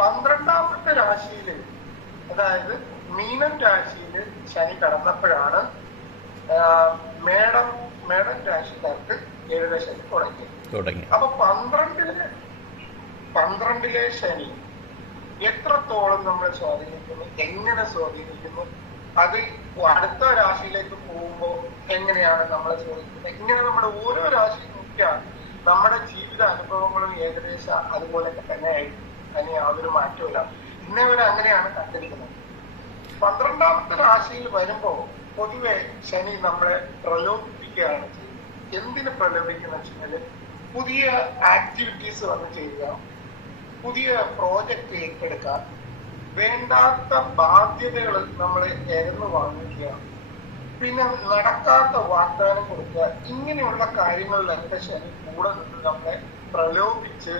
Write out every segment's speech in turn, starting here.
12ാമത്തെ രാശിയില്, അതായത് മീനം രാശിയില് ശനി കടന്നപ്പോഴാണ് മേടം രാശിക്കാർക്ക് ഏഴരശനി തുടങ്ങി. അപ്പൊ 12ലെ ശനി എത്രത്തോളം നമ്മളെ സ്വാധീനിക്കുന്നു, എങ്ങനെ സ്വാധീനിക്കുന്നു, അത് അടുത്ത രാശിയിലേക്ക് പോകുമ്പോൾ എങ്ങനെയാണ് നമ്മളെ സ്വാധീനിക്കുന്നത്, ഇങ്ങനെ നമ്മുടെ ഓരോ രാശി നോക്കിയാൽ നമ്മുടെ ജീവിത അനുഭവങ്ങളും ഏകദേശം അതുപോലെ തന്നെയായിരിക്കും. അതിന് യാതൊരു മാറ്റമില്ല. ഇന്നേ വരെ അങ്ങനെയാണ് കണ്ടിരിക്കുന്നത്. 12ാമത്തെ രാശിയിൽ വരുമ്പോ പൊതുവെ ശനി നമ്മളെ പ്രലോഭിപ്പിക്കുകയാണ് ചെയ്യുന്നത്. എന്തിന് പ്രലോഭിക്കുന്ന വെച്ചാല് പുതിയ ആക്ടിവിറ്റീസ് വന്ന് ചെയ്യുക, പുതിയ പ്രോജക്റ്റ് ഏറ്റെടുക്കുക, വേണ്ടാത്ത ബാധ്യതകൾ നമ്മളെ എരന്ന് വാങ്ങിക്കുക, പിന്നെ നടക്കാത്ത വാഗ്ദാനം കൊടുക്കുക. ഇങ്ങനെയുള്ള കാര്യങ്ങളിലൊക്കെ ശനി കൂടെ നിന്ന് നമ്മളെ പ്രലോഭിച്ച്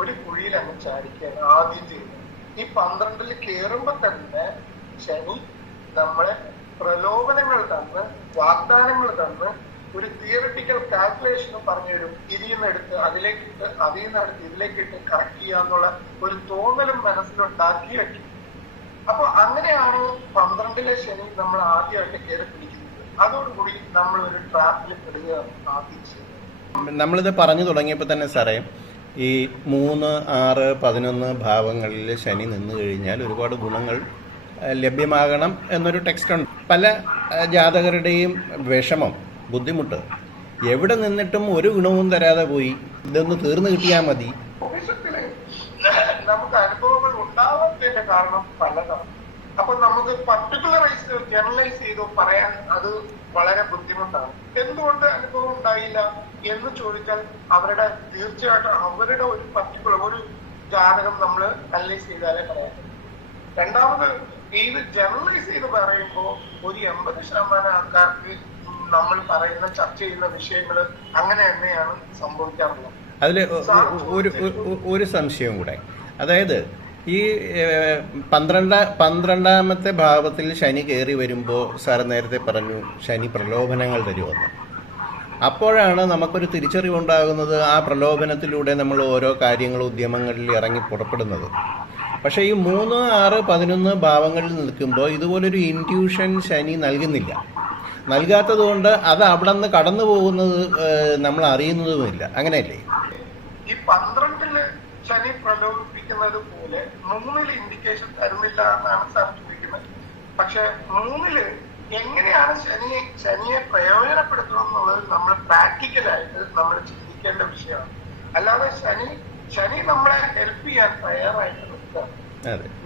ഒരു കുഴിയിൽ അങ്ങ് ചാടിക്കുകയാണ് ആദ്യം ചെയ്യുന്നത്. ഈ 12ൽ കയറുമ്പോ തന്നെ ശനി നമ്മളെ പ്രലോഭനങ്ങൾ തന്ന്, വാഗ്ദാനങ്ങൾ തന്ന്, ഒരു തിയറിറ്റിക്കൽ കാൽക്കുലേഷനും പറഞ്ഞു തരും. ഇതിൽ നിന്നെടുത്ത് അതിലേക്കിട്ട്, അതിൽ നിന്നെടുത്ത് ഇതിലേക്കിട്ട് കറക്റ്റ് ചെയ്യാന്നുള്ള ഒരു തോന്നലും മനസ്സിലുണ്ടാക്കി വയ്ക്കും. അപ്പൊ അങ്ങനെയാണ് 12ലെ ശനി നമ്മൾ ആദ്യമായിട്ട് കയറി പിടിക്കുന്നത്. അതോടുകൂടി നമ്മൾ ഒരു ട്രാപ്പിൽ പെടുകയാണ് ആദ്യം ചെയ്യുന്നത്. നമ്മളിത് പറഞ്ഞു തുടങ്ങിയപ്പോൾ തന്നെ സാറേ, ഈ 3, 6, 11 ഭാവങ്ങളിൽ ശനി നിന്ന് കഴിഞ്ഞാൽ ഒരുപാട് ഗുണങ്ങൾ ലഭ്യമാകണം എന്നൊരു ടെക്സ്റ്റ് ഉണ്ട്. പല ജാതകരുടെയും വിഷമം, ബുദ്ധിമുട്ട്, എവിടെ നിന്നിട്ടും ഒരു ഗുണവും തരാതെ പോയി, ഇതൊന്ന് തീർന്നു കിട്ടിയാൽ മതി. ഭവിഷ്യത്തില് നമുക്ക് അനുഭവങ്ങൾ ഉണ്ടാവാത്തതിന്റെ കാരണം പലതാണ്. അപ്പൊ നമുക്ക് പർട്ടിക്കുലറൈസ് ജനറലൈസ് ചെയ്തോ പറയാൻ അത് വളരെ ബുദ്ധിമുട്ടാണ്. എന്തുകൊണ്ട് അനുഭവം ഉണ്ടായില്ല എന്ന് ചോദിച്ചാൽ തീർച്ചയായിട്ടും അവരുടെ ഒരു പർട്ടിക്കുലർ ഒരു ജാതകം നമ്മൾ അനലൈസ് ചെയ്താലേ പറയാൻ. രണ്ടാമത് ഇത് ജനറലൈസ് ചെയ്ത് പറയുമ്പോൾ ഒരു 80% ആൾക്കാർക്ക് നമ്മൾ പറയുന്ന ചർച്ച ചെയ്യുന്ന വിഷയങ്ങൾ അങ്ങനെ തന്നെയാണ് സംഭവിക്കാറുള്ളത്. അതിൽ ഒരു സംശയം കൂടെ, അതായത് ഈ 12ാമത്തെ ഭാവത്തിൽ ശനി കയറി വരുമ്പോൾ സാറ് നേരത്തെ പറഞ്ഞു ശനി പ്രലോഭനങ്ങൾ തരുമെന്ന്. അപ്പോഴാണ് നമുക്കൊരു തിരിച്ചറിവുണ്ടാകുന്നത്, ആ പ്രലോഭനത്തിലൂടെ നമ്മൾ ഓരോ കാര്യങ്ങളും ഉദ്യമങ്ങളിൽ ഇറങ്ങി പുറപ്പെടുന്നത്. പക്ഷേ ഈ 3, 6, 11 ഭാവങ്ങളിൽ നിൽക്കുമ്പോൾ ഇതുപോലൊരു ഇൻറ്റ്യൂഷൻ ശനി നൽകുന്നില്ല. നൽകാത്തത് കൊണ്ട് അത് അവിടെ നിന്ന് കടന്നു പോകുന്നത് നമ്മൾ അറിയുന്നതുമില്ല. അങ്ങനെയല്ലേ? ഈ 12ല് ശനി പ്രലോഭിപ്പിക്കുന്നത് പോലെ 3ൽ ഇൻഡിക്കേഷൻ തരുന്നില്ല എന്നാണ് സാർ ചോദിക്കുന്നത്. പക്ഷെ 3ല് എങ്ങനെയാണ് ശനിയെ പ്രയോജനപ്പെടുത്തണം എന്നുള്ളത് നമ്മൾ പ്രാക്ടിക്കലായിട്ട് നമ്മൾ ചിന്തിക്കേണ്ട വിഷയമാണ്. അല്ലാതെ ശനി നമ്മളെ ഹെൽപ്പ് ചെയ്യാൻ തയ്യാറായിട്ട് നിൽക്കുക.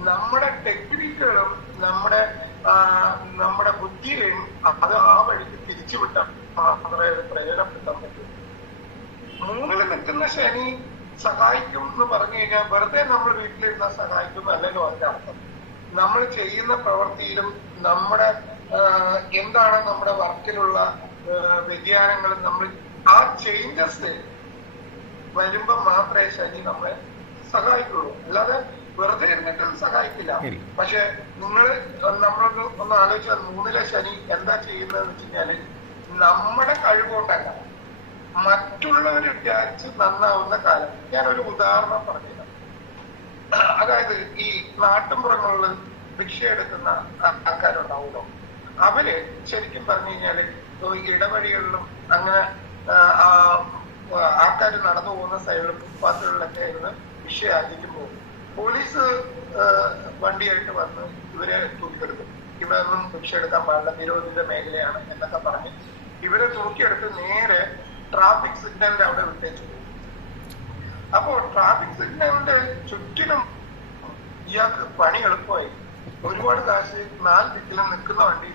നമ്മുടെ ടെക്നിക്കുകളും നമ്മുടെ ബുദ്ധിയെയും അത് ആ വഴിക്ക് തിരിച്ചുവിട്ടാൽ മാത്രമേ അത് പ്രയോജനപ്പെടുത്താൻ പറ്റൂ. 3ൽ നിൽക്കുന്ന ശനി സഹായിക്കും എന്ന് പറഞ്ഞു കഴിഞ്ഞാൽ വെറുതെ നമ്മൾ വീട്ടിലിരുന്ന സഹായിക്കും അല്ലല്ലോ അതിന്റെ അർത്ഥം. നമ്മൾ ചെയ്യുന്ന പ്രവൃത്തിയിലും എന്താണ് നമ്മുടെ വർക്കിലുള്ള വ്യതിയാനങ്ങളും നമ്മൾ ആ ചേഞ്ചസ് വരുമ്പോ മാത്രമേ ശനി നമ്മളെ സഹായിക്കുള്ളൂ. അല്ലാതെ വെറുതെ ഇരുന്നിട്ടും സഹായിക്കില്ല. പക്ഷെ നമ്മളൊന്ന് ആലോചിച്ചാൽ 3ലെ ശനി എന്താ ചെയ്യുന്നതെന്ന് വെച്ച് കഴിഞ്ഞാല് നമ്മുടെ കഴിവുകൊണ്ടല്ല, മറ്റുള്ളവർ വിചാരിച്ച് നന്നാവുന്ന കാലം. ഞാനൊരു ഉദാഹരണം പറഞ്ഞുതരാം. അതായത് ഈ നാട്ടുമ്പുറങ്ങളിൽ ഭിക്ഷ എടുക്കുന്ന ആൾക്കാരുണ്ടാവുമല്ലോ, അവര് ശരിക്കും പറഞ്ഞു കഴിഞ്ഞാല് ഇടവഴികളിലും അങ്ങനെ ആൾക്കാർ നടന്നു പോകുന്ന സൈഡിലും ഫുട്പാത്തുകളിലൊക്കെ ഇരുന്ന് ഭിക്ഷ യാചിക്കുമ്പോൾ പോലീസ് വണ്ടിയായിട്ട് വന്ന് ഇവരെ തൂക്കിയെടുക്കും. ഇവിടെ നിന്നും ഭിക്ഷ എടുക്കാൻ പാടില്ല, നിരോധിത മേഖലയാണ് എന്നൊക്കെ പറഞ്ഞ് ഇവരെ തൂക്കിയെടുത്ത് നേരെ ട്രാഫിക് സിഗ്നലിന്റെ അവിടെ വിട്ടേച്ചു പോകും. അപ്പോ ട്രാഫിക് സിഗ്നലിന്റെ ചുറ്റിനും ഇയാൾക്ക് പണി എളുപ്പമായി. ഒരുപാട് കാശ് 4 ദിക്കിലും നിൽക്കുന്ന വണ്ടി.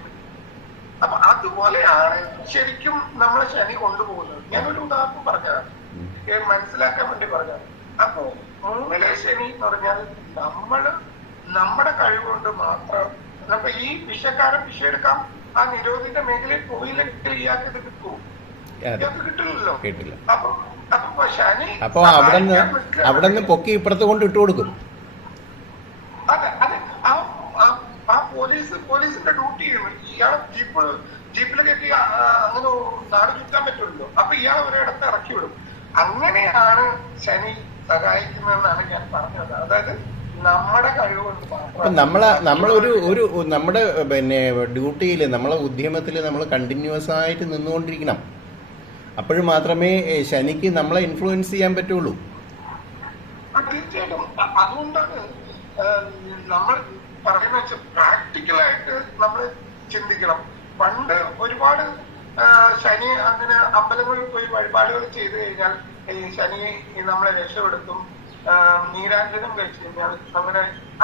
അപ്പൊ അതുപോലെയാണ് ശരിക്കും നമ്മളെ ശനി കൊണ്ടുപോകുന്നത്. ഞാനൊരു ഉദാഹരണം പറഞ്ഞതാണ്, മനസ്സിലാക്കാൻ വേണ്ടി പറഞ്ഞതാണ്. അപ്പോ 3ലെ ശനി എന്ന് പറഞ്ഞാൽ നമ്മുടെ കഴിവുകൊണ്ട് മാത്രം അപ്പൊ ഈ വിഷക്കാരൻ വിഷ എടുക്കാം, ആ നിരോധിത മേഖലയിൽ പോയില്ലെങ്കിൽ ഇയാൾക്ക് ഇത് കിട്ടുമോ? ഇയാൾക്ക് കിട്ടില്ലല്ലോ. അപ്പൊ ശനി അവിടെ നിന്ന് പൊക്കി ഇപ്പുറത്ത് കൊണ്ട് ഇട്ട് കൊടുക്കും. അതെ അതെ, ആ പോലീസിന്റെ ഡ്യൂട്ടി ഇയാളെ ജീപ്പിൽ കയറ്റി അങ്ങനെ നാട് ചുറ്റാൻ പറ്റുമല്ലോ. അപ്പൊ ഇയാൾ ഒരിടത്ത് ഇറക്കി വിടും. അങ്ങനെയാണ് ശനി സഹായിക്കുന്നതെന്നാണ് ഞാൻ പറഞ്ഞത്. അതായത് നമ്മുടെ കഴിവുകൊണ്ട് അപ്പം മാത്രം നമ്മുടെ പിന്നെ ഡ്യൂട്ടിയിൽ നമ്മളെ ഉദ്യമത്തിൽ നമ്മൾ കണ്ടിന്യൂസ് ആയിട്ട് നിന്നുകൊണ്ടിരിക്കണം. അപ്പോഴും മാത്രമേ ശനിക്ക് നമ്മളെ ഇൻഫ്ലുവൻസ് ചെയ്യാൻ പറ്റുള്ളൂ. തീർച്ചയായിട്ടും അതുകൊണ്ടാണ് നമ്മൾ പറയുന്ന വെച്ചാൽ പ്രാക്ടിക്കലായിട്ട് നമ്മൾ ചിന്തിക്കണം. പണ്ട് ഒരുപാട് ശനി അങ്ങനെ അമ്പലങ്ങളിൽ പോയി വഴിപാടുകൾ ചെയ്തു കഴിഞ്ഞാൽ ഈ ശനി നമ്മളെ രക്ഷപ്പെടുത്തും, നീരാഞ്ജനം കഴിച്ചു കഴിഞ്ഞാൽ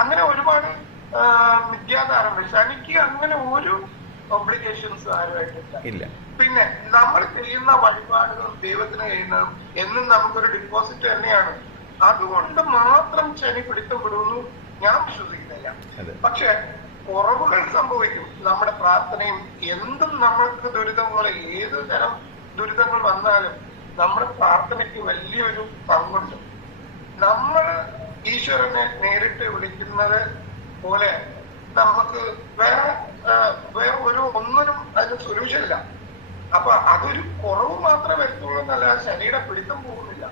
അങ്ങനെ ഒരുപാട് വിദ്യാധാരങ്ങൾ. ശനിക്ക് അങ്ങനെ ഒരു ഒബ്ലിഗേഷൻസ് ആരുമായിട്ടില്ല. പിന്നെ നമ്മൾ ചെയ്യുന്ന വഴിപാടുകളും ദൈവത്തിന് ചെയ്യുന്നതും എന്നും നമുക്കൊരു ഡിപ്പോസിറ്റ് തന്നെയാണ്. അതുകൊണ്ട് മാത്രം ശനി പിടുത്തപ്പെടുന്നു ഞാൻ വിശ്വസിക്കുന്നില്ല. പക്ഷെ കുറവുകൾ സംഭവിക്കും. നമ്മുടെ പ്രാർത്ഥനയും എന്തും നമ്മൾക്ക് ദുരിതങ്ങൾ, ഏത് തരം ദുരിതങ്ങൾ വന്നാലും നമ്മുടെ പ്രാർത്ഥനയ്ക്ക് വലിയൊരു പങ്കുണ്ട്. നമ്മൾ ഈശ്വരനെ നേരിട്ട് വിളിക്കുന്നത് പോലെ നമുക്ക് വേറെ ഒന്നിനും അതിന് സൊല്യൂഷൻ ഇല്ല. അപ്പൊ അതൊരു കുറവ് മാത്രമേ വരുത്തുള്ളൂ എന്നല്ല, ശനിയുടെ പിടുത്തം പോകുന്നില്ല.